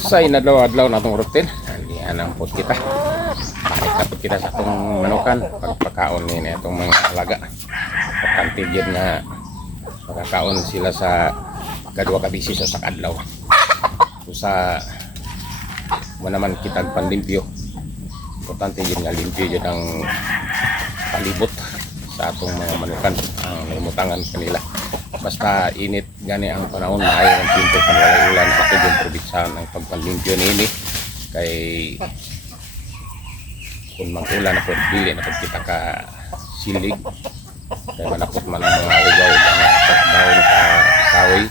Sa inadlaw-adlaw na itong routine, andiyan ang pod kita. Pakitapod kita sa itong manukan, pagpakaon ni itong mga alaga. Pagkantigid na makakaon sila sa kadwa kabisi sa sakadlaw. So sa mo naman kitag panlimpyo. Importante yun nga limpyo yun ang palibot sa atong mga manukan, ang naimutangan kanila. Basta init gani ang panahon, maayo ang tiempo kung walay ulan, sa yung probitsahan ang pagpanlimpyo nini kay kung mang-ulan na po dili na po kita ka silig kay manakot man ang mga ugaw ang daon sa kahoy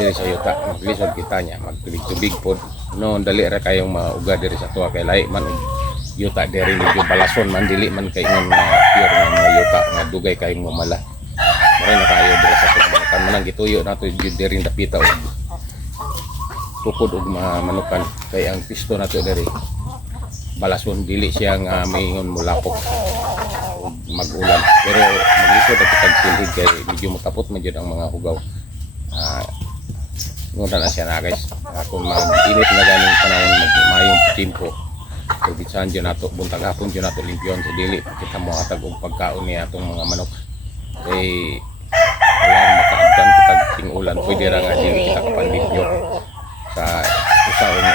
diri sa yuta maglisod kita niya magtubig-tubig po no dali ra kayong mauga diri sa tuwa kay lahi man yuta diri medyo balason man dili man kay ingon nga pure nga mga yuta nga dugay kayong mamala maray na kayo diri sa tuwa manang gituyo nato diri dapita og tukod og manukan kay ang pisto nato diri balason dili siya nga maingon mulapok mag-ulan pero maglisod at tagsilid kay medyo matapot man jud ang mga hugaw ngunta na siya na guys kung mag-init na ganing panahon magmayong timpo probitsahan dyan nato buntag hapon dyan nato limpyon sa dili kita mo atag og pagkaon niya atong mga manok kay wala makaagdan kitag ting-ulan pwede ra nga dili kita panlimpyo sa usaon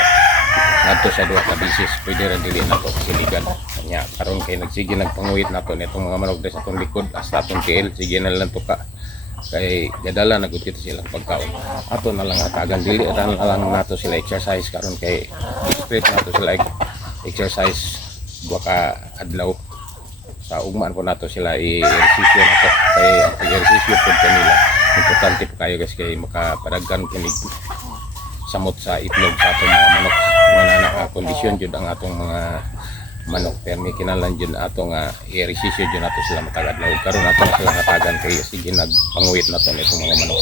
nato sa duha ka bisis pwede ra dili nato siligan kanya karon kay nagsige nagpanguwit nato nitong mga manok sa atong likod hasta atong tiil sige na lang tuka kay gadala na gud kita silang pagkaon ato na lang hatagan dili ra na lang nato sila exercise karon kay straight nato sila exercise duha ka adlaw sa ugmaan po nato sila i-ehersisyo nato kay ang ehersisyo pud kanila importante po kayo guys kay makapadaggan kinig samot sa itlog sa atong mga manok nga na kondisyon jud ang atong mga manok pero may kinalan jud atong i-ehersisyo jud nato sila matag-adlaw karon nato na sila hatagan kay sige nagpanguwit nato nitong mga manok.